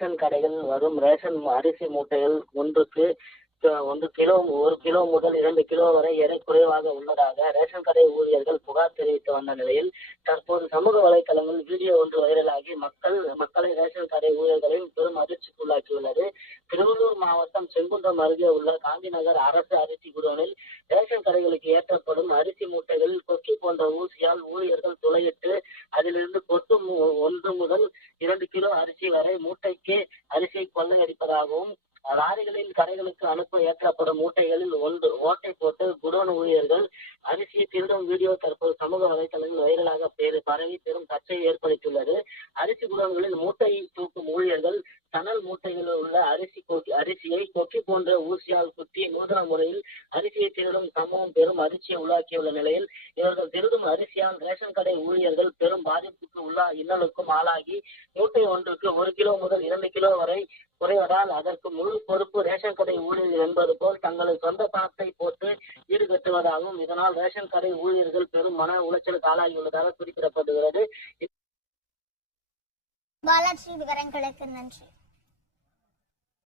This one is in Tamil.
ரேஷன் கடைகள் வரும். ரேஷன் அரிசி மூட்டைகள் ஒன்றுக்கு அஹ், ஒன்று கிலோ ஒரு கிலோ முதல் இரண்டு கிலோ வரை எடை குறைவாக உள்ளதாக ரேஷன் கடை ஊழியர்கள் புகார் தெரிவித்து வந்த நிலையில் தற்போது சமூக வலைதளங்களில் வீடியோ ஒன்று வைரலாகி மக்கள் மக்களை ரேஷன் கடை ஊழியர்களையும் பெரும் அதிர்ச்சிக்குள்ளாக்கியுள்ளது. திருவள்ளூர் மாவட்டம் செங்குன்றம் அருகே உள்ள காந்திநகர் அரசு அரிசி குடோனில் ரேஷன் கடைகளுக்கு ஏற்றப்படும் அரிசி மூட்டைகளில் கொக்கி போன்ற ஊசியால் ஊழியர்கள் துளையிட்டு அதிலிருந்து கொத்து மு- ஒன்று முதல் இரண்டு கிலோ அரிசி வரை மூட்டைக்கு அரிசியை கொள்ளையடிப்பதாகவும் லாரிகளில் கடைகளுக்கு அனுப்ப ஏற்றப்படும் மூட்டைகளில் ஒன்று ஓட்டை போட்டு குடோன் ஊழியர்கள் அரிசியை திருடும் வீடியோ தற்போது சமூக வலைதளங்களில் வைரலாக பரவி பெரும் சர்ச்சையை ஏற்படுத்தியுள்ளது. அரிசி குடோன்களில் மூட்டை தூக்கும் ஊழியர்கள் சணல் மூட்டைகளில் உள்ள அரிசி கொக்கி அரிசியை கொக்கி போன்ற ஊசியால் குத்தி நூதன முறையில் அரிசியை திருடும் சம்பவம் பெரும் அதிர்ச்சியை உள்ளாக்கியுள்ள நிலையில் இவர்கள் திருடும் அரிசியால் ரேஷன் கடை ஊழியர்கள் பெரும் பாதிப்புக்கு உள்ளா இன்னலுக்கும் ஆளாகி மூட்டை ஒன்றுக்கு ஒரு கிலோ முதல் இரண்டு கிலோ வரை குறைவதால் அதற்கு முழு பொறுப்பு ரேஷன் கடை ஊழியர்கள் என்பது போல் தங்களது சொந்த பணத்தை போட்டு ஈடுகட்டுவதாகவும் இதனால் ரேஷன் கடை ஊழியர்கள் பெரும் மன உளைச்சலுக்கு ஆளாகியுள்ளதாக குறிப்பிடப்படுகிறது. பாலாஜி விவரங்களுக்கு நன்றி.